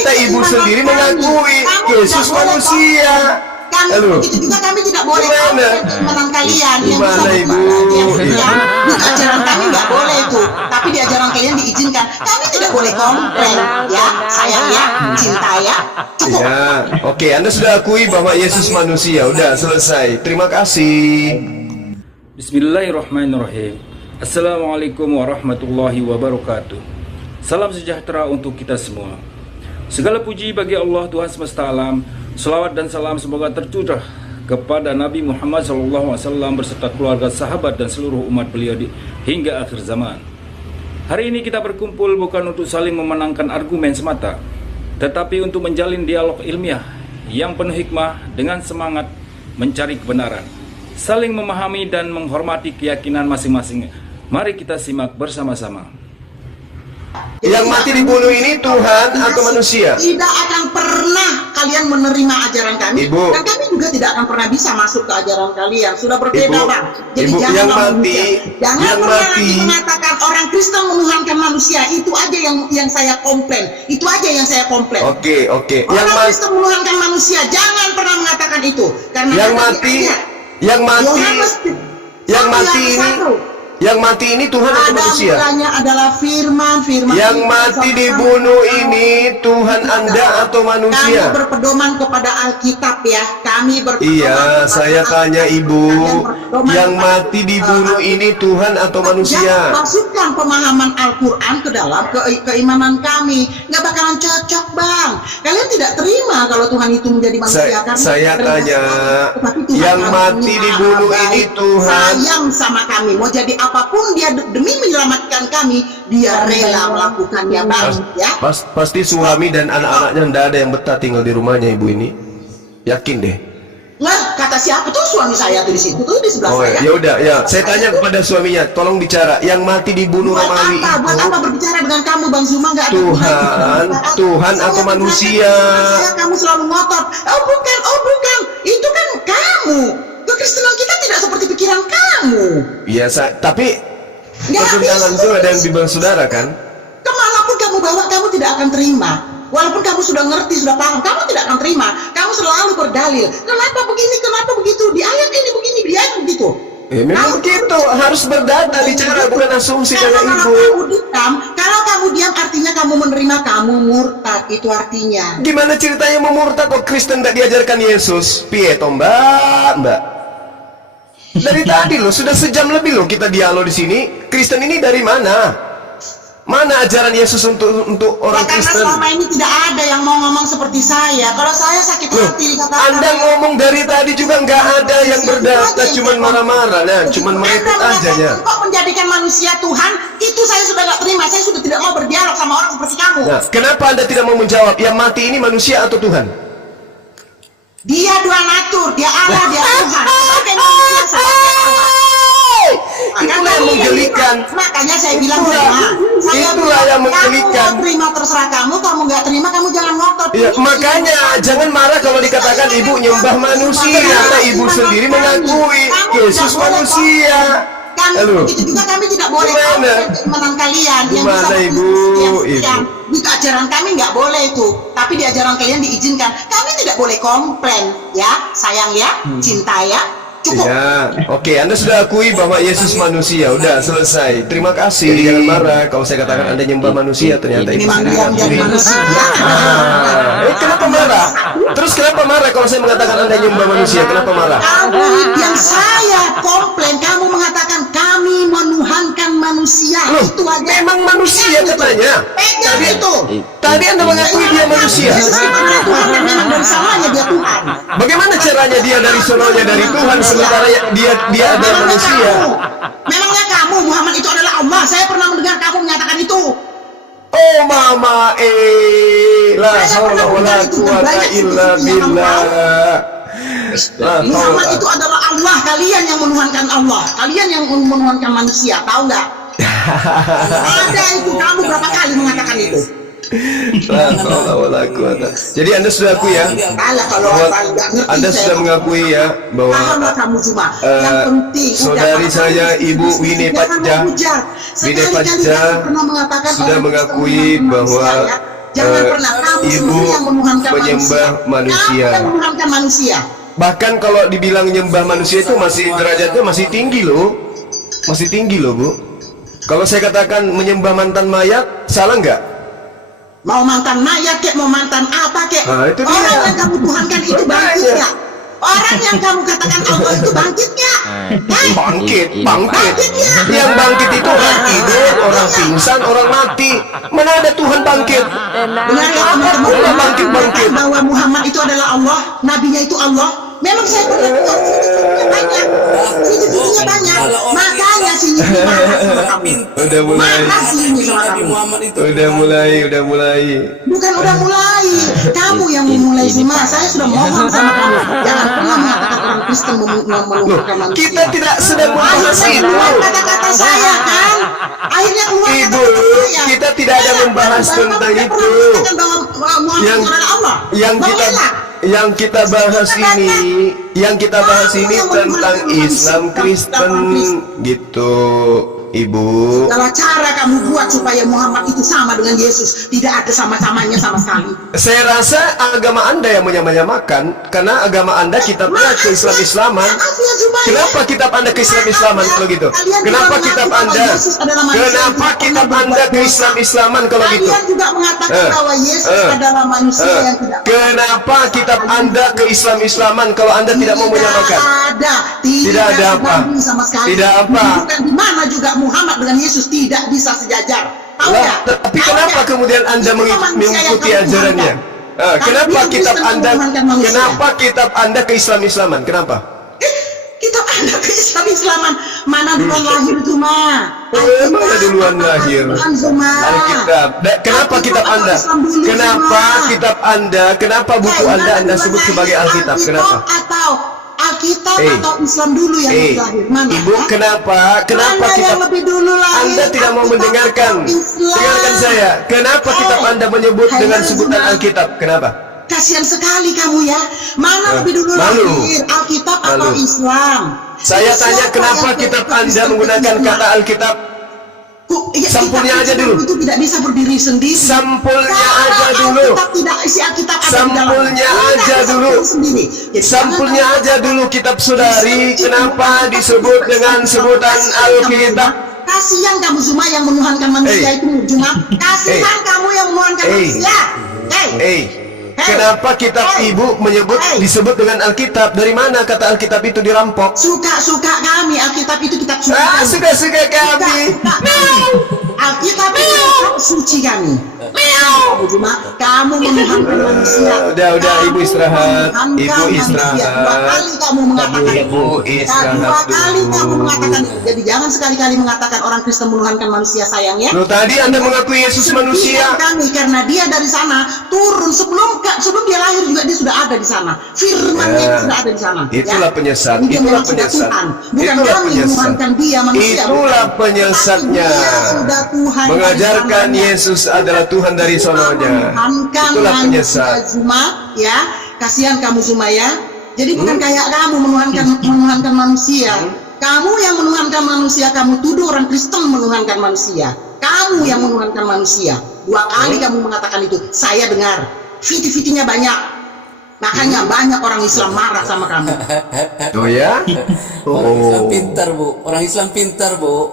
ternyata ibu sendiri mengakui Yesus manusia. Begitu juga kami tidak boleh keimanan kalian yang Gimana ibu? di ajaran kami nggak boleh itu, tapi di ajaran kalian diizinkan. Kami tidak boleh komplain, ya sayang ya, cinta ya, cukup. Ya, oke, Anda sudah akui bahwa Yesus manusia. Udah selesai. Terima kasih. Bismillahirrahmanirrahim. Assalamualaikum warahmatullahi wabarakatuh. Salam sejahtera untuk kita semua. Segala puji bagi Allah Tuhan semesta alam. Selawat dan salam semoga tercurah kepada Nabi Muhammad SAW beserta keluarga, sahabat dan seluruh umat beliau hingga akhir zaman. Hari ini kita berkumpul bukan untuk saling memenangkan argumen semata, tetapi untuk menjalin dialog ilmiah yang penuh hikmah dengan semangat mencari kebenaran, saling memahami dan menghormati keyakinan masing-masing. Mari kita simak bersama-sama. Yang mati dibunuh ini Tuhan atau manusia? Tidak akan pernah kalian menerima ajaran kami, Ibu, dan kami juga tidak akan pernah bisa masuk ke ajaran kalian. Sudah berbeda, Ibu, Bang. Jadi Ibu, jangan yang mati, jangan yang pernah mati. nanti mengatakan orang Kristen menuhankan manusia. Itu aja yang saya komplain. Itu aja yang saya komplain. Oke. Yang Orang mati, Kristen menuhankan manusia, jangan pernah mengatakan itu. Karena yang mati, yang mati, yang mati ini, yang mati ini Tuhan atau manusia? Mulanya adalah firman. Yang mati dibunuh ini Tuhan Anda atau manusia? Kami berpedoman kepada Alkitab ya. Kami berpedoman. Iya, saya tanya Ibu, yang mati dibunuh ini Tuhan atau manusia? Jangan masukkan pemahaman Al-Quran ke dalam keimanan kami. Nggak bakalan cocok, Bang. Kalian tidak terima kalau Tuhan itu menjadi manusia. Saya tanya, yang mati dibunuh ini Tuhan. Sayang sama kami, mau jadi apapun dia demi menyelamatkan kami, dia rela melakukannya, Bang. Ya. Pasti suami dan anak-anaknya tidak ada yang betah tinggal di rumahnya Ibu ini. Yakin deh. Nah, kata siapa tuh suami saya tuh di situ tuh di sebelah saya. Ya udah, ya. Saya tanya kepada suaminya, tolong bicara. Yang mati dibunuh Romawi itu. Buat apa berbicara dengan kamu, Bang Zuma? Nggak ada Tuhan atau manusia? Kamu selalu ngotot. Oh bukan. Itu kan kamu. Kekristenan kita tidak seperti pikiran kamu. Iya, tapi pertentangan itu ada yang bimbang saudara kan? Kemanapun kamu bawa, kamu tidak akan terima. Walaupun kamu sudah ngerti, sudah paham, kamu tidak akan terima. Kamu selalu berdalil. Kenapa begini, kenapa begitu? Di ayat ini begini, di ayat begitu. Memang begitu, harus berdata bicara, bukan asumsi dari Ibu. Kalau kamu diam artinya kamu menerima, kamu murtad, itu artinya. Gimana ceritanya memurtad kok Kristen tidak diajarkan Yesus? Piye toh Mbak? Dari tadi loh, sudah sejam lebih loh kita dialog di sini. Kristen ini dari mana? Mana ajaran Yesus untuk orang Kristen? Karena selama ini tidak ada yang mau ngomong seperti saya. Kalau saya sakit hati dikatakan. Anda ngomong dari tadi juga nggak ada yang berdata, cuman marah-marah, nah, cuman merepet aja ya. Kok menjadikan manusia Tuhan? Itu saya sudah nggak terima. Saya sudah tidak mau berdialog sama orang seperti kamu. Nah, kenapa Anda tidak mau menjawab? Yang mati ini manusia atau Tuhan? Dia dua natur, dia Allah, dia Tuhan. Sebagai manusia, sebagai Allah. Itulah yang menggelikan. Makanya saya bilang itulah yang menggelikan. Kamu terima terserah kamu nggak terima kamu jangan ngotot. Ya, makanya jangan marah kalau dikatakan Ibu nyembah manusia. Karena Ibu sendiri mengakui Yesus manusia. Begitu juga kami tidak boleh keimanan kalian yang bisa Ibu? Di ajaran kami nggak boleh itu, tapi di ajaran kalian diizinkan. Kami tidak boleh komplain, ya sayang ya, cinta ya. Cukup. Ya, oke. Anda sudah akui bahwa Yesus manusia. Udah selesai. Terima kasih. Jadi jangan marah kalau saya katakan Anda nyembah manusia, ternyata itu manusia. Kenapa marah? Terus kenapa marah kalau saya mengatakan Anda nyembah manusia? Kenapa marah? Yang saya komplain, kamu mengatakan kami menuhankan manusia. Loh, itu aja. memang manusia katanya. Tadi Anda mengakui dia manusia. Tuhan dan memang dari sananya dia Tuhan. Bagaimana caranya dia dari sononya dari Tuhan sementara dia adalah manusia? Memangnya kamu Muhammad itu adalah Allah? Saya pernah mendengar kamu menyatakan itu. Oh mama la haula wala quwata illa billah. Muhammad itu adalah Allah. Kalian yang menuhankan Allah. Kalian yang menuhankan manusia. Tahu nggak? Ada itu, kamu berapa kali mengatakan itu? Jadi Anda sudah akui ya? Anda sudah mengakui ya bahwa saudari saya Ibu Wine Padja sudah mengakui bahwa Kamu Ibu sendiri yang menuhankan menyembah manusia. Kamu yang menuhankan manusia. Bahkan kalau dibilang nyembah manusia itu masih derajatnya masih tinggi loh. Masih tinggi loh, Bu. Kalau saya katakan menyembah mantan mayat, salah nggak? Mau mantan mayat kek, mau mantan apa kek, Nah, itu dia. orang yang kamu tuhankan itu bangkit nggak? Orang yang kamu katakan Allah itu bangkit nggak? Bangkit. Bangkit ya. Yang bangkit itu orang tidur, orang pingsan, orang mati. Mana ada Tuhan bangkit? Benar ya teman-teman, Allah bangkit. bahwa Muhammad itu adalah Allah, nabinya itu Allah. Memang saya pernah dengar CCTV-nya banyak, makanya sini marah sama kamu. Udah mulai. Marah sini sama kamu. Udah mulai. Bukan udah mulai, kamu yang memulai semua. Saya sudah mohon sama kamu, jangan pernah mengatakan orang Kristen melupakan manusia. Kita tidak sedang membahas Akhirnya itu. keluar kata-kata saya kan. Akhirnya keluar Ibu, kata-kata saya. kita tidak ada Saya membahas pernah tentang pernah itu. mengatakan bahwa Muhammad Yang- itu adalah Allah. yang kita bahas ini tentang Islam Kristen gitu, Ibu. Segala cara kamu buat supaya Muhammad itu sama dengan Yesus, tidak ada sama-samanya sama sekali. Saya rasa agama Anda yang menyamakan, karena agama Anda kitabnya ke Islam-Islaman. Maafnya Zubair. Kenapa kitab Anda ke Islam-Islaman kalau gitu? Kalian Kenapa juga kitab mengaku Anda? bahwa Yesus adalah manusia yang Kenapa tidak kitab pernah Anda berbuat ke dosa. Islam-Islaman kalau gitu? Kalian juga mengatakan bahwa Yesus adalah manusia yang tidak Kenapa kitab Anda ke Islam-Islaman kalau Anda tidak mau menyamakan? Tidak ada apa? sebanding sama sekali. Tidak apa? Bukan di mana juga Muhammad dengan Yesus tidak bisa sejajar. Tahu Lah, nggak? tapi Tahu kenapa nggak? kemudian Anda Itu manusia yang mengikuti kamu ajarannya? tuhankan. Kenapa Kalian kitab Kristen Anda? menuhankan manusia. Kenapa kitab Anda ke Islam-Islaman? Kenapa? Kitab Anda ke Islam-Islaman mana duluan lahir itu mah? Mana duluan lahir? Alkitab. Kenapa kitab Anda? Kenapa kitab Anda? Kenapa buku Anda sebut sebagai Alkitab? Kenapa? Atau Alkitab Eh. atau Islam dulu yang lahir? Mana? Ibu, kenapa Mana yang kitab lebih dulu lahir? Anda tidak mau Alkitab mendengarkan? atau Islam? Dengarkan saya. Kenapa kitab Anda menyebut Hai, dengan Zuma. sebutan Alkitab? Kenapa? Kasihan sekali kamu ya. Mana lebih dulu malu. lahir? Alkitab atau Malu. Islam? Saya Siapa tanya kenapa yang kitab Kristen Anda menggunakan pertama? kata Alkitab? Sampulnya Kitab aja Islam dulu. Itu tidak bisa berdiri sendiri. Sampulnya Kalau aja dulu. Alkitab tidak, isi Alkitab ada di Sampulnya dalamnya. aja Tidak bisa dulu. berdiri sendiri. Jadi Sampulnya jangan aja dulu kitab saudari. Islam Kenapa itu disebut dengan sebutan Alkitab? Kasihan kamu Zuma yang menuhankan manusia Eh. itu Zuma. Kasihan kamu yang menuhankan Eh. manusia. Kenapa kitab Ibu menyebut disebut dengan Alkitab? Dari mana kata Alkitab itu dirampok? Suka-suka kami, Alkitab itu kitab suci kami. Suka-suka kami. Alkitab itu kitab suci kami. Kamu Zuma, kamu menuhankan manusia. Udah, Kamu Ibu istirahat. menuhankan Ibu manusia. istirahat. Dua kali kamu mengatakan Ibu istirahat Dua kali dulu. kamu mengatakan itu. Jadi jangan sekali-kali mengatakan orang Kristen menuhankan manusia, sayang ya. Loh, tadi Anda mengakui Yesus manusia. Kami karena dia dari sana turun sebelum dia lahir juga dia sudah ada di sana. Firman-nya Ya. sudah ada di sana. Itulah penyesat. Jadi dia Itulah memang sudah penyesat. Tuhan. Bukan Itulah kami penyesat. menuhankan dia manusia. Itulah bukan. penyesatnya. Tapi dia sudah Tuhan dari Mengajarkan sananya. Yesus adalah Tuhan dari sononya. Menuhankan Itulah manusia, penyesat. Zuma, ya. Kasihan kamu Zuma ya. Jadi bukan kayak kamu menuhankan manusia. Kamu yang menuhankan manusia, kamu tuduh orang Kristen menuhankan manusia. Kamu yang menuhankan manusia. Dua kali kamu mengatakan itu. Saya dengar. Fiti-fitinya banyak. Makanya banyak orang Islam marah sama kamu. Oh ya? Orang Islam pintar, Bu. Orang Islam pintar, Bu.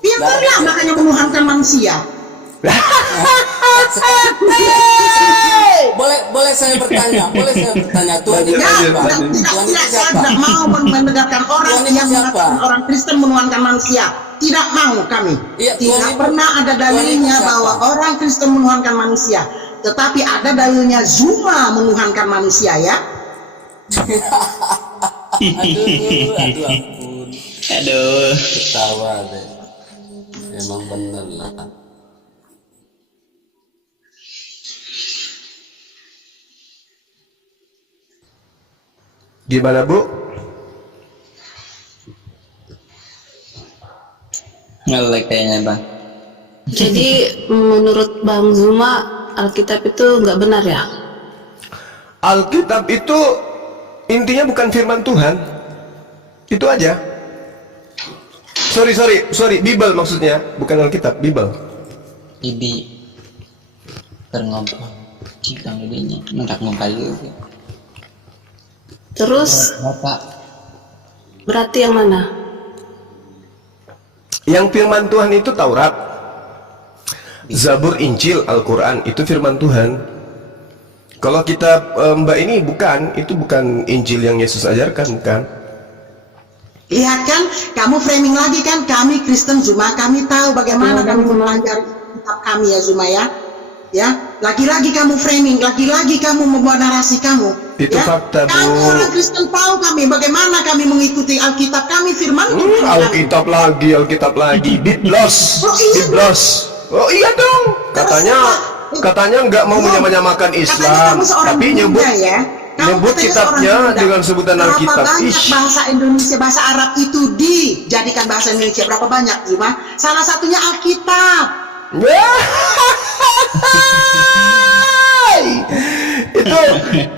Pintarlah makanya menuhankan manusia. Boleh saya bertanya? Boleh saya bertanya? Tuhan itu Ya, siapa? tidak, saya tidak mau mendengarkan orang Tuhan itu yang siapa? mengatakan orang Kristen menuhankan manusia. Tidak mau kami. Iya, Tuhan Tidak itu- pernah ada Tuhan dalilnya itu siapa? bahwa orang Kristen menuhankan manusia. Tetapi ada dalilnya Zuma menuhankan manusia ya. Aduh ampun. Aduh. Ketawa deh. Emang bener lah. Gimana, Bu? Ngelek kayaknya, Bang. Jadi menurut Bang Zuma Alkitab itu nggak benar ya? Alkitab itu intinya bukan firman Tuhan. Itu aja. Sorry, Bible maksudnya, bukan Alkitab, Bible. Ibi berngomong. Cikang gedenya, mentak mempayun. Terus Bapak, berarti yang mana? Yang firman Tuhan itu Taurat, Zabur, Injil, Al-Quran itu firman Tuhan. Kalau kitab Mbak ini bukan, itu bukan Injil yang Yesus ajarkan, bukan? Lihat kan, kamu framing lagi kan, kami Kristen Zuma, kami tahu bagaimana kami mempelajari kitab kami ya Zuma ya. Ya, lagi-lagi kamu framing, lagi-lagi kamu membuat narasi kamu. Itu ya? fakta, Bu. Kamu orang Kristen tahu kami bagaimana kami mengikuti Alkitab kami, firman Tuhan. Alkitab lagi, Biblos, Oh, iya, Biblos. Oh iya dong, katanya nggak mau menyamakan Katanya Islam, kamu seorang tapi Buddha, nyebut ya. Kamu nyebut katanya kitabnya seorang Buddha. dengan sebutan Berapa Alkitab. banyak Ish. bahasa Indonesia, bahasa Arab itu dijadikan bahasa Indonesia? Berapa banyak, Zuma? Salah satunya Alkitab. Itu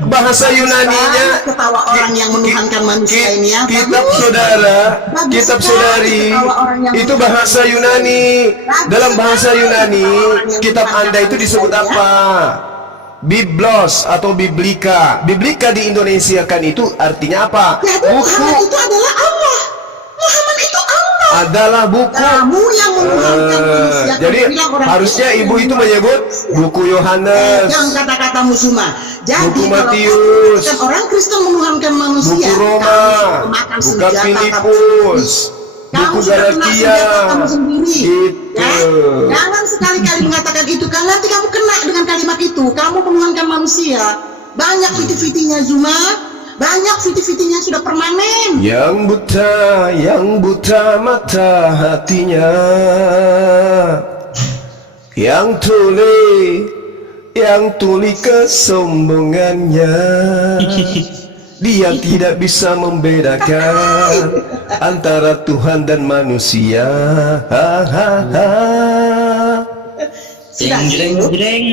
bahasa Yunaninya. Ketawa orang yang menuhankan manusia ini ya. Kitab Bagus. saudara, Bagus kitab sekali saudari, ketawa orang yang itu bahasa Yunani. Bagus Dalam bahasa sekali Yunani, ketawa orang yang kitab menuhankan Anda itu disebut manusia, ya. apa? Biblos atau Biblika. Biblika di Indonesia kan itu artinya apa? Jadi Muhammad itu adalah Allah. Muhammad itu Allah. Adalah buku. Kamu yang menuhankan manusia. Jadi Kamu bilang orang harusnya Kristen ibu yang itu menyebut buku Yohanes, yang kata-katamu Zuma. Jadi buku kalau Matius, kamu orang Kristen menuhankan manusia, buku Roma, kamu makan buku senjata Filipus, kamu buku sudah kena Galatia. senjata kamu sendiri. Gitu. Ya? Jangan sekali-kali mengatakan itu, kan nanti kamu kena dengan kalimat itu. Kamu menuhankan manusia. Banyak fiti-fitinya Zuma. Banyak fiti-fitinya sudah permanen. Yang buta mata hatinya, yang tuli kesombongannya. Dia tidak bisa membedakan antara Tuhan dan manusia. jeng jeng jeng.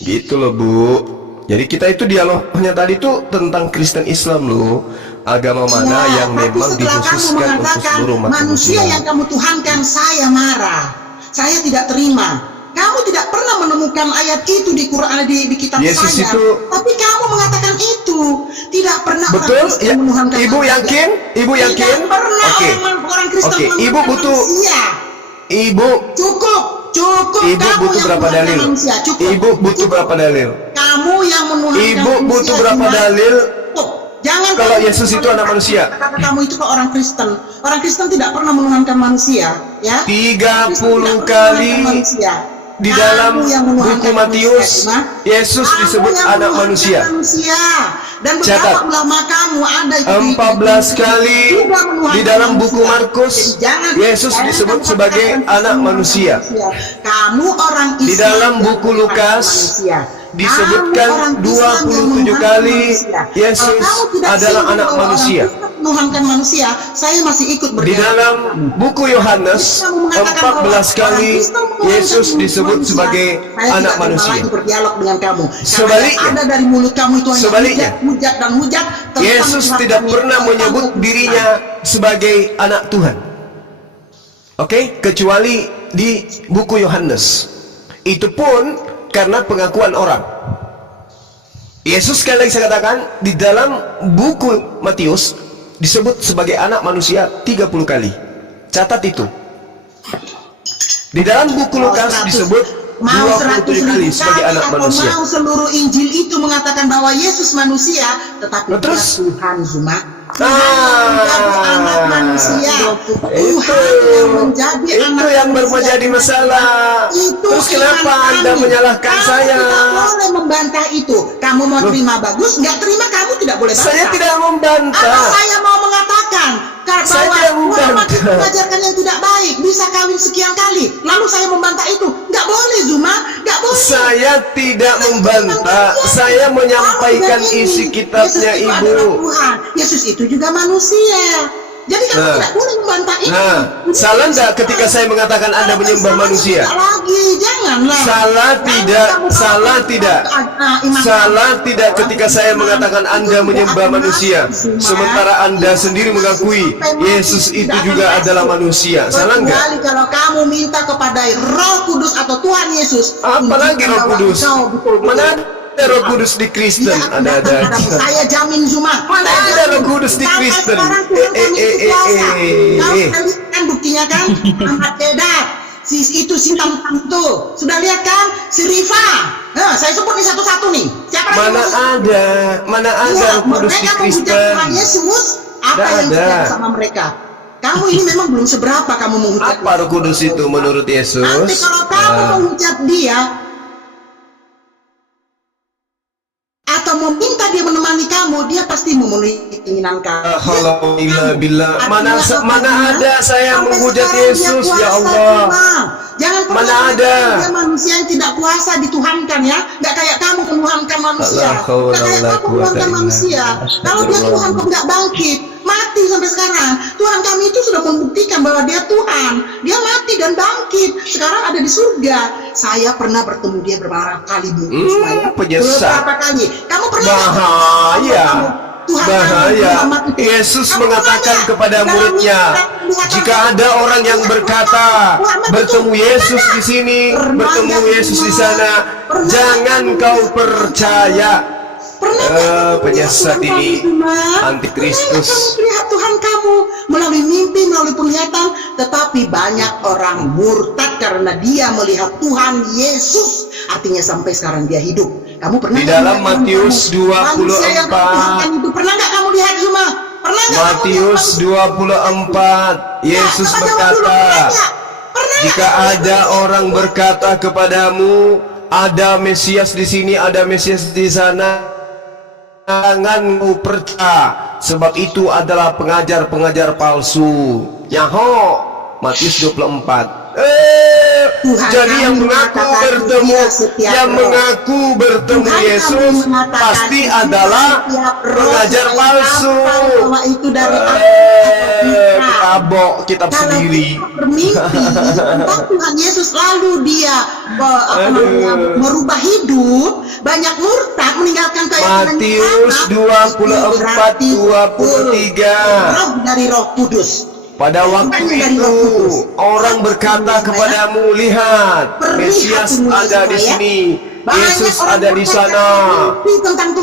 Gitu loh, Bu. Jadi kita itu dialognya tadi tuh tentang Kristen Islam loh. Agama mana Ya, yang tapi memang setelah kamu dikhususkan untuk mengatakan seluruh umat manusia yang kamu tuhankan, saya marah. Saya tidak terima. Kamu tidak pernah menemukan ayat itu di Quran, di kitab Yesus saya. itu- Tapi kamu mengatakan itu. Tidak pernah orang Betul? Kristen Ya, menuhankan Ibu manusia. yakin? Ibu yakin? Tidak pernah Oke. orang Kristen Oke, menuhankan Ibu butuh- manusia. Ibu, Cukup. Ibu Kamu butuh yang berapa menuhankan dalil? manusia. Cukup. Ibu butuh Cukup. berapa dalil? Kamu yang menuhankan Ibu manusia. butuh berapa Zuma. dalil? Tuh, jangan Kalau kamu Yesus itu anak manusia. Kata kamu itu kok orang Kristen. Orang Kristen tidak pernah menuhankan manusia, ya. 30 Kristen tidak pernah kali menuhankan manusia. di Kamu dalam yang buku menuhankan Matius, manusia, Yesus Kamu disebut yang anak menuhankan manusia. Dan Catat. beberapa ulama kamu ada itu 14 kali juga menuhankan di dalam buku manusia. Markus, Jadi jangan Yesus disebut kamu sebagai katakan anak Kristen manusia. Kamu orang Islam Di dalam yang buku menuhankan Lukas manusia. disebutkan Kamu orang Islam yang 27 menuhankan kali manusia. Yesus Kalau kamu tidak adalah singgung anak bahwa orang manusia. Kristen menuhankan manusia, saya masih ikut Di berdialog. dalam buku Yohanes Kamu mengatakan bahwa 14 kali orang Kristen menuhankan Yesus disebut manusia, sebagai saya anak tidak terima manusia. lagi berdialog dengan kamu. Karena Sebaliknya. yang ada dari mulut kamu itu hanya Sebaliknya. hujat dan hujat tentang Yesus Tuhan tidak kami, pernah tentang menyebut Tuhan. dirinya sebagai anak Tuhan. Oke, kecuali di buku Yohanes. Itu pun karena pengakuan orang. Yesus, sekali lagi saya katakan, di dalam buku Matius disebut sebagai anak manusia 30 kali. Catat itu. Di dalam buku Lukas disebut 27 kali sebagai anak manusia. Mau seluruh Injil itu mengatakan bahwa Yesus manusia, tetapi Terus? dia Tuhan Zuma. Tuhan yang menjadi anak manusia. Tuhan yang menjadi Itu anak yang baru manusia. menjadi masalah. Itu Terus kenapa iman Anda kami. menyalahkan Kamu saya? tidak boleh membantah itu. Kamu mau Loh. terima bagus, nggak terima kamu tidak boleh bantah. Saya tidak Apa membantah. saya mau mengatakan Saya bahwa tidak Muhammad membantah. itu mengajarkan yang tidak baik, bisa kawin sekian kali, lalu saya membantah itu? Nggak boleh, Zuma, nggak boleh. Saya tidak membantah. Saya menyampaikan isi kitabnya, Yesus itu Ibu. adalah Tuhan. Yesus itu juga manusia. Jadi kamu tidak boleh membantah ini. Nah, salah enggak ketika saya mengatakan Anda menyembah manusia? Tidak lagi, janganlah. Salah tidak, salah tidak. Salah tidak ketika saya mengatakan Anda menyembah manusia, sementara Anda sendiri mengakui Yesus itu juga adalah manusia. Salah enggak? Kecuali kalau kamu minta kepada Roh Kudus atau Tuhan Yesus. Apalagi Roh Kudus? Mana ada Roh Kudus di Kristen? Ada. Saya jamin Zuma. Mana ada Roh Kudus di Kristen? Kau kan buktinya kan? Ahmad Dedat, itu si Tam tuh. Sudah lihat kan? Si Rifa. Nah, saya sebut nih satu-satu nih. Siapa Mana ada Roh Kudus di Kristen? Tuhan Yesus, apa yang terjadi sama mereka? Kamu ini memang belum seberapa kamu menghujat. Apa Roh Kudus itu menurut Yesus? Nanti kalau kamu menghujat dia atau meminta dia menemani kamu, dia pasti memenuhi keinginan kamu. Alhamdulillah. Mana ada saya menghujat Yesus, ya Allah. Jangan pernah Mana ada? Dia manusia yang tidak kuasa dituhankan ya. Nggak kayak kamu menuhankan manusia. Nggak kayak kamu menuhankan manusia. Kalau dia Tuhan kok nggak bangkit, mati sampai sekarang. Tuhan kami itu sudah membuktikan bahwa dia Tuhan. Dia mati dan bangkit. Sekarang ada di surga. Saya pernah bertemu dia beberapa kali, Bu. Beberapa kali. Kamu pernah? Bahaya. Tuhan Bahaya. Muhammad itu. Yesus Kamu mengatakan pernah kepada dalam muridnya, Muhammad jika ada orang yang berkata bertemu Yesus di sini, bertemu Yesus di sana, jangan kau percaya. Penyesat ini antikristus. Kamu melihat Tuhan kamu melalui mimpi, melalui penglihatan, tetapi banyak orang murtad karena dia melihat Tuhan Yesus. Artinya sampai sekarang dia hidup. Kamu pernah Di dalam Matius 24. Pernah nggak kamu lihat Zuma? Pernah nggak? Matius 24. Yesus berkata, jika ada orang berkata kepadamu, ada Mesias di sini, ada Mesias di sana, janganmu percaya, sebab itu adalah pengajar-pengajar palsu. Yaho, Matius 24. Jadi yang mengaku bertemu Yesus pasti adalah pengajar palsu. Itu dari tabok kitab sendiri. Bermimpi tentang Tuhan Yesus lalu dia merubah hidup, banyak murtad meninggalkan keyakinan Matius 24:23. Roh dari Roh Kudus. Pada waktu itu orang berkata kepadamu, lihat, Mesias ada di sini, Yesus ada di sana.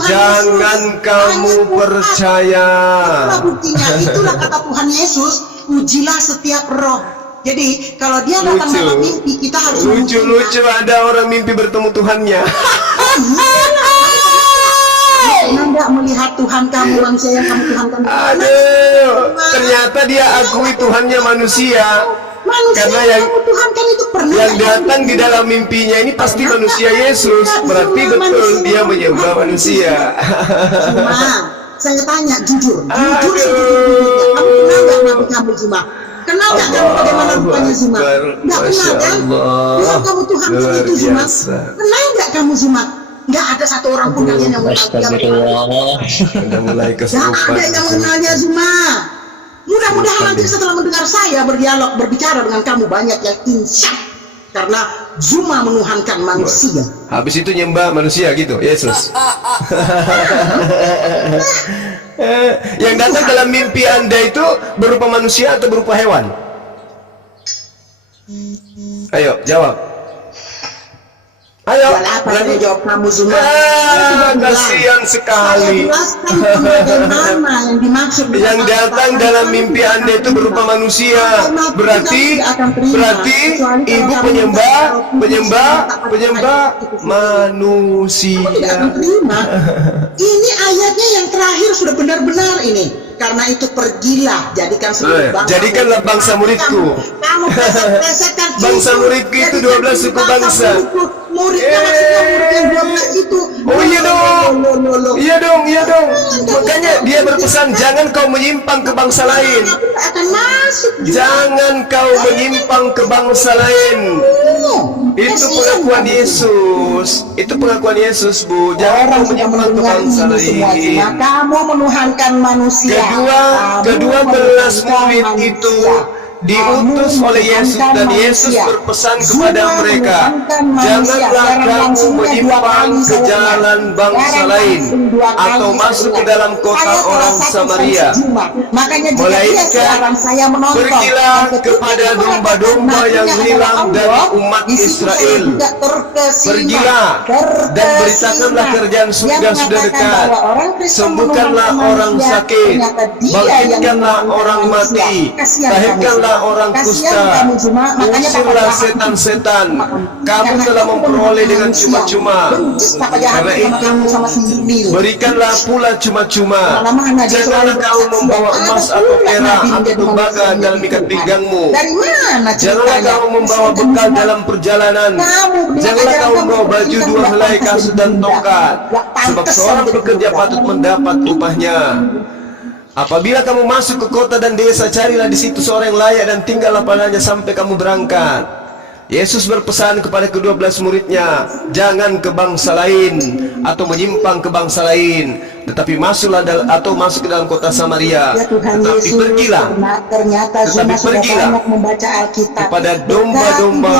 Jangan kamu percaya. Itulah buktinya, itulah kata Tuhan Yesus, ujilah setiap roh. Jadi kalau dia datang dalam mimpi, kita harus lucu ada orang mimpi bertemu Tuhannya. Anda melihat Tuhan kamu, manusia yang kamu tuhankan. Aduh, ternyata dia akui Tuhannya manusia. Karena yang tuhankan itu pernah yang datang di dalam mimpinya ini pasti manusia Yesus. Berarti betul dia menyembah manusia. Saya tanya jujur sejujur-jujurnya, kamu kenal nggak nabi kamu Zuma? Kenal nggak kamu bagaimana rupanya Zuma? Nggak kenal kan? Tuhan kamu tuhankan itu Zuma. Kenal nggak kamu Zuma? Nggak ada satu orang pun kalian yang mengenal dia. Udah mulai kesurupan. Nggak ada yang mengenalnya Zuma. Mudah-mudahan nanti setelah mendengar saya berdialog, berbicara dengan kamu, banyak yang insya karena Zuma menuhankan manusia. Habis itu nyembah manusia gitu, Yesus. Yang datang dalam mimpi Anda itu berupa manusia atau berupa hewan? Ayo, jawab. Ayo, berani jawab kamu Zuma. Kasihan sekali. Bagaimana yang dimaksud yang datang dalam mimpi Anda itu berupa manusia. Berarti ibu penyembah manusia. Tidak akan terima. Ini ayatnya yang terakhir sudah benar-benar ini. Karena itu pergilah, jadikan seluruh bangsa. Jadikanlah bangsa muridku. Kamu pleset-plesetkan bangsa muridku itu 12 suku bangsa. Muridnya maksudnya murid yang 12 itu. Oh iya dong. Makanya dia berpesan, jangan kau menyimpang ke bangsa lain. Akan masuk. Jangan kau menyimpang ke bangsa lain. Itu pengakuan Yesus. Itu pengakuan Yesus, Bu. Jangan Orang kau sudah menyimpang ke mendengar bangsa ini semua, lain. Juma. Kamu menuhankan manusia. Kedua belas murid itu diutus oleh Yesus, dan Yesus berpesan kepada mereka, janganlah kamu menyimpang ke jalan bangsa lain atau masuk ke dalam kota orang Samaria, melainkan pergilah kepada domba-domba yang hilang dari umat Israel. Pergilah dan beritakanlah kerjaan surga sudah dekat, sembuhkanlah orang sakit, bangkitkanlah orang mati, tahirkanlah orang kusta, usirlah setan-setan. Kamu telah memperoleh dengan cuma-cuma. Karena itu berikanlah pula cuma-cuma. Janganlah kamu membawa emas atau perak atau tembaga dalam ikat pinggangmu. Janganlah kamu membawa bekal dalam perjalanan. Janganlah kamu membawa baju, dua helai kasut dan tongkat, sebab seorang pekerja patut mendapat upahnya. Apabila kamu masuk ke kota dan desa, carilah di situ seorang yang layak dan tinggallah padanya sampai kamu berangkat. Yesus berpesan kepada ke-12 muridnya, jangan ke bangsa lain atau menyimpang ke bangsa lain, tetapi masuk ke dalam kota Samaria. Tetapi pergilah, membaca Alkitab kepada domba-domba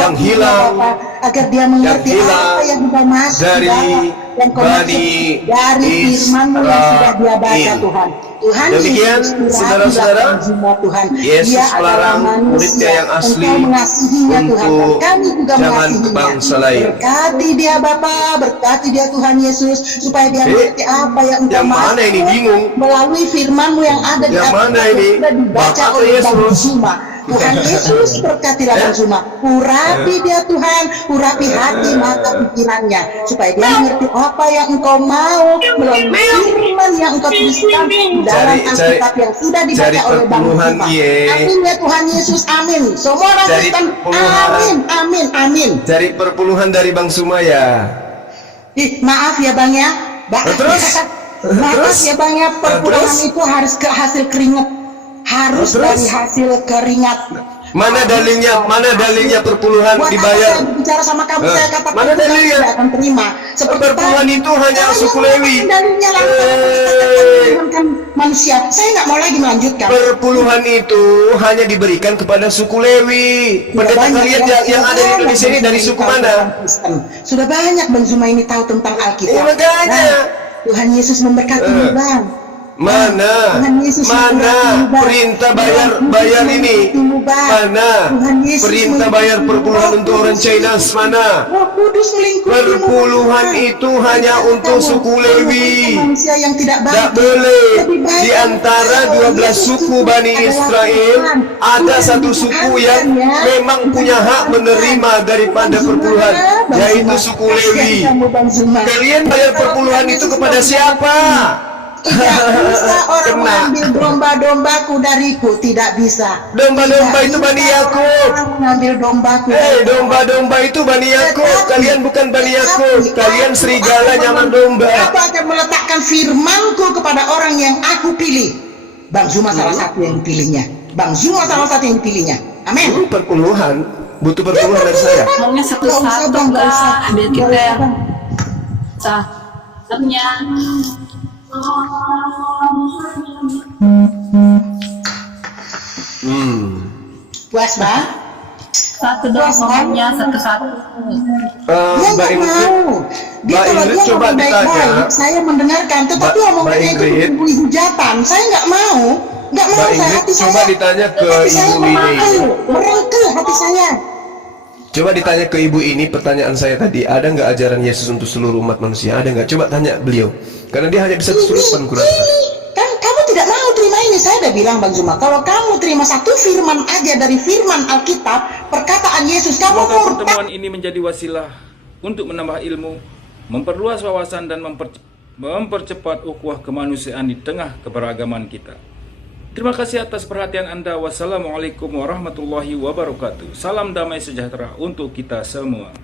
yang hilang, agar dia mengerti apa yang kita masuk dari firman-Mu yang sudah dia baca, Tuhan. Tuhan, demikian saudara-saudara, Yesus melarang muridnya yang asli untuk jangan ke bangsa lain. Berkati dia Bapa, berkati dia Tuhan Yesus, supaya dia mengerti apa yang Yang mana ini bingung? melalui firman-Mu yang ada di Yang mana ini? sudah dibaca Bapak oleh Bang Yesus. Zuma. Tuhan Yesus berkatilah Bang Zuma. Urapi dia Tuhan, urapi hati mata pikirannya, supaya dia mengerti apa yang Engkau mau melalui firman yang Engkau tuliskan dalam Alkitab yang sudah dibaca oleh Bang Zuma. Amin ya Tuhan Yesus, amin. Semua orang Kristen, amin, amin, amin. Cari perpuluhan dari Bang Zuma ya. Maaf ya Bang ya. Terus? Maaf ya Bang ya, perpuluhan itu harus ke hasil keringat. Harus dari hasil keringat. Mana dalilnya perpuluhan Buat dibayar? apa saya bicara sama kamu, saya katakan Mana dalilnya? tidak akan terima. Seperti Perpuluhan itu hanya suku Lewi. Dalilnya kan manusia. Saya nggak mau lagi melanjutkan. Perpuluhan itu hanya diberikan kepada suku Lewi. Pendeta kalian yang ada di Indonesia ini dari suku mana? Sudah banyak Bang Zuma ini tahu tentang Alkitab. Makanya Tuhan Yesus memberkati Bang. Mana perintah bayar ini? Mana perintah bayar perpuluhan untuk orang China? Mana? Perpuluhan itu hanya untuk suku Lewi. Tak boleh. Di antara 12 suku Bani Israel, ada satu suku yang memang punya hak menerima daripada perpuluhan, yaitu suku Lewi. Kalian bayar perpuluhan itu kepada siapa? Tidak bisa orang mengambil domba-dombaku dariku, tidak bisa. Domba-domba itu Bani Yakub. Mengambil dombaku. Domba-domba itu Bani Yakub. Kalian bukan Bani Yakub. Kalian serigala nyaman domba. Aku akan meletakkan firmanku kepada orang yang aku pilih. Bang Zuma salah satu yang dipilihnya. Bang Zuma salah satu yang dipilihnya. Amin. Perpuluhan, butuh perpuluhan dari saya. Maunya satu-satu enggak, biar kita yang sahnya. Puas Bang? Satu dong ngomongnya, satu-satu. Dia Mbak nggak Ingrid, mau. Dia Mbak kalau Ingrid dia coba ngomong ditanya. baik-baik, saya mendengarkan. Tetapi Mbak omongannya itu Ingrid. memberi hujatan. Saya nggak mau. Nggak mau Mbak saya, Ingrid, hati saya. coba ditanya ke hati saya ibu ini. merengkel hati saya. Coba ditanya ke ibu ini pertanyaan saya tadi, ada nggak ajaran Yesus untuk seluruh umat manusia? Ada nggak? Coba tanya beliau, karena dia hanya bisa kesulitan kurasa. Kan kamu tidak mau terima ini. Saya udah bilang Bang Zuma, kalau kamu terima satu firman aja dari firman Alkitab, perkataan Yesus, kamu Semoga murtad. pertemuan ini menjadi wasilah untuk menambah ilmu, memperluas wawasan dan mempercepat ukhuwah kemanusiaan di tengah keberagaman kita. Terima kasih atas perhatian Anda. Wassalamualaikum warahmatullahi wabarakatuh. Salam damai sejahtera untuk kita semua.